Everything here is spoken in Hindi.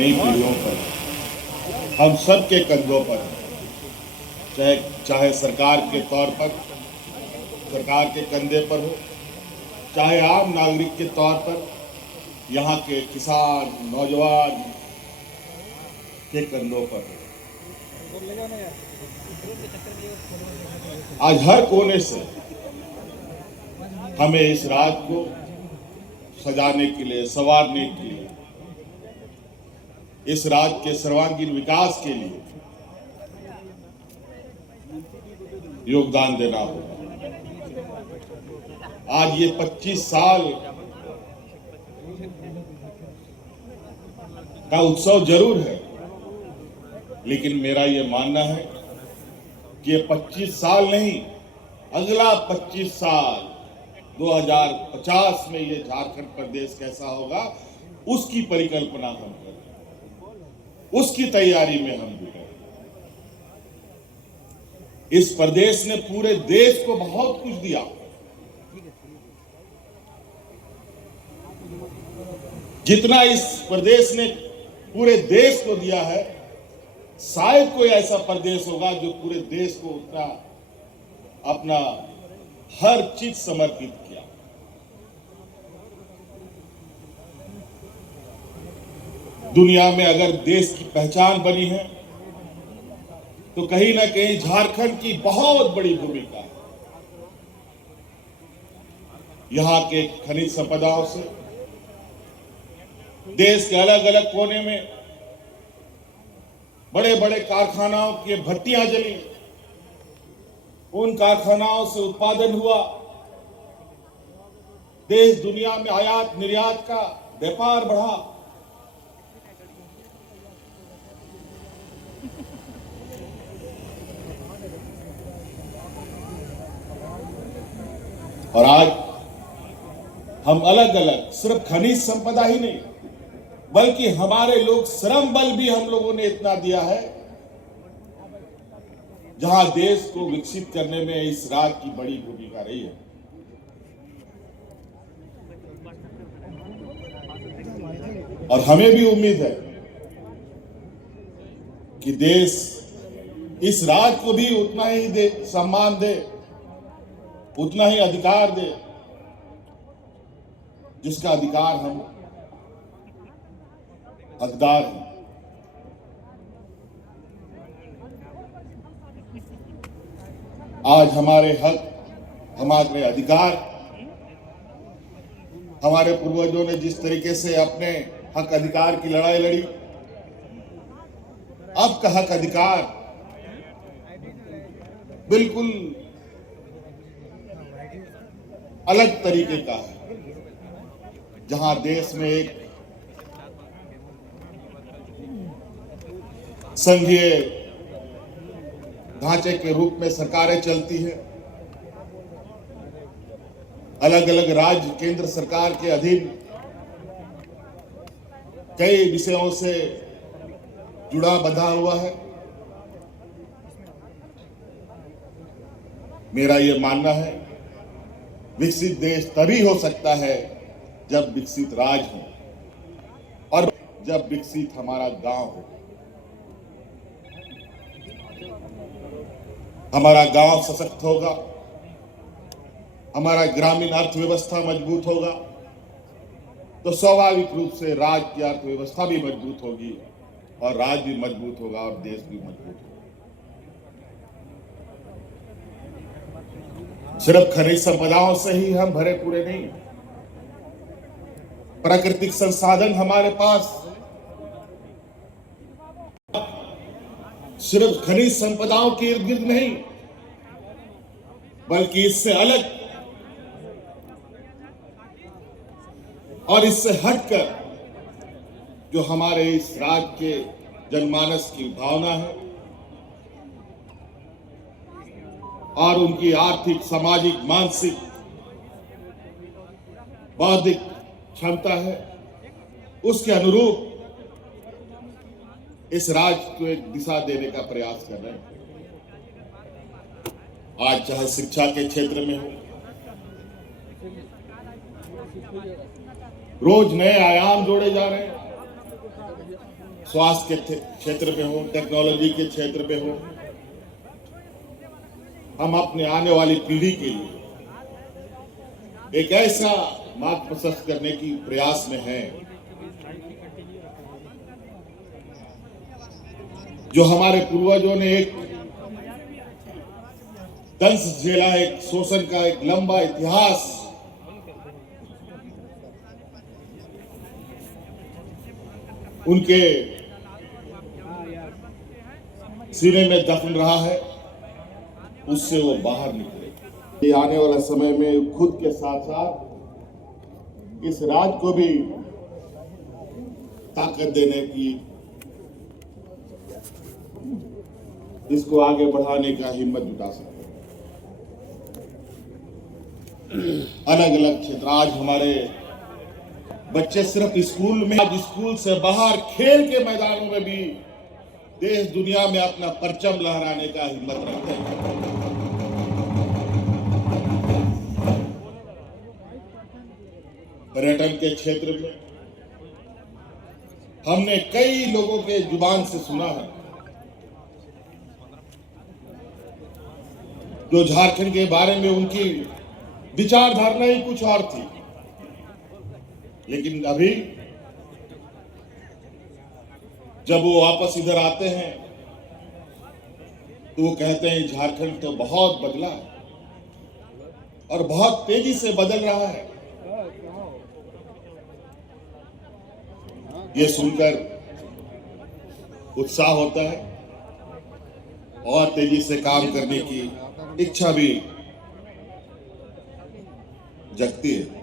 नई पीढ़ियों पर, हम सब के कंधों पर, चाहे सरकार के तौर पर, सरकार के कंधे पर हो, चाहे आम नागरिक के तौर पर यहाँ के किसान नौजवान के कंधों पर हो। आज हर कोने से हमें इस रात को सजाने के लिए, संवारने के लिए, इस राज्य के सर्वांगीण विकास के लिए योगदान देना होगा। आज ये 25 साल का उत्सव जरूर है, लेकिन मेरा ये मानना है कि ये 25 साल नहीं, अगला 25 साल 2050 में ये झारखंड प्रदेश कैसा होगा, उसकी परिकल्पना हम करें, उसकी तैयारी में हम जुटे। इस प्रदेश ने पूरे देश को बहुत कुछ दिया। जितना इस प्रदेश ने पूरे देश को दिया है, शायद कोई ऐसा प्रदेश होगा जो पूरे देश को उतना अपना हर चीज समर्पित किया। दुनिया में अगर देश की पहचान बनी है तो कहीं ना कहीं झारखंड की बहुत बड़ी भूमिका है। यहां के खनिज संपदाओं से देश के अलग अलग कोने में बड़े बड़े कारखानाओं की भट्टियां जली, उन कारखानाओं से उत्पादन हुआ, देश दुनिया में आयात निर्यात का व्यापार बढ़ा। और आज हम अलग अलग सिर्फ खनिज संपदा ही नहीं, बल्कि हमारे लोग श्रम बल भी हम लोगों ने इतना दिया है, जहां देश को विकसित करने में इस राज्य की बड़ी भूमिका रही है। और हमें भी उम्मीद है कि देश इस राज्य को भी उतना ही सम्मान दे, उतना ही अधिकार दे, जिसका अधिकार हम हकदार हैं। आज हमारे हक, हमारे अधिकार, हमारे पूर्वजों ने जिस तरीके से अपने हक अधिकार की लड़ाई लड़ी, अब का हक अधिकार बिल्कुल अलग तरीके का है, जहां देश में एक संघीय ढांचे के रूप में सरकारें चलती हैं। अलग अलग राज्य केंद्र सरकार के अधीन कई विषयों से जुड़ा बंधा हुआ है। मेरा यह मानना है, विकसित देश तभी हो सकता है जब विकसित राज्य हो और जब विकसित हमारा गांव हो। हमारा गांव सशक्त होगा, हमारा ग्रामीण अर्थव्यवस्था मजबूत होगा, तो स्वाभाविक रूप से राज्य की अर्थव्यवस्था भी मजबूत होगी और राज्य भी मजबूत होगा और देश भी मजबूत होगा। सिर्फ खनिज संपदाओं से ही हम भरे पूरे नहीं, प्राकृतिक संसाधन हमारे पास सिर्फ खनिज संपदाओं के इर्द गिर्द नहीं, बल्कि इससे अलग और इससे हटकर जो हमारे इस राज्य के जनमानस की भावना है और उनकी आर्थिक, सामाजिक, मानसिक, बौद्धिक क्षमता है, उसके अनुरूप इस राज्य को एक दिशा देने का प्रयास कर रहे हैं। आज चाहे शिक्षा के क्षेत्र में हो, रोज नए आयाम जोड़े जा रहे हैं। स्वास्थ्य के क्षेत्र में हो, टेक्नोलॉजी के क्षेत्र में हो, हम अपने आने वाली पीढ़ी के लिए एक ऐसा मार्ग प्रशस्त करने की प्रयास में हैं जो हमारे पूर्वजों ने एक दंश झेला, एक शोषण का एक लंबा इतिहास उनके सीने में दफन रहा है, उससे वो बाहर निकले। ये आने वाला समय में खुद के साथ साथ इस राज्य को भी ताकत देने की, इसको आगे बढ़ाने का हिम्मत जुटा सकते हैं। अलग अलग क्षेत्र, आज हमारे बच्चे सिर्फ स्कूल में, आज स्कूल से बाहर खेल के मैदानों में भी देश दुनिया में अपना परचम लहराने का हिम्मत रखते हैं। पर्यटन के क्षेत्र में हमने कई लोगों के जुबान से सुना है जो झारखंड के बारे में उनकी विचारधारणा ही कुछ और थी, लेकिन अभी जब वो वापस इधर आते हैं तो वो कहते हैं झारखंड तो बहुत बदला है और बहुत तेजी से बदल रहा है। ये सुनकर उत्साह होता है और तेजी से काम करने की इच्छा भी जगती है।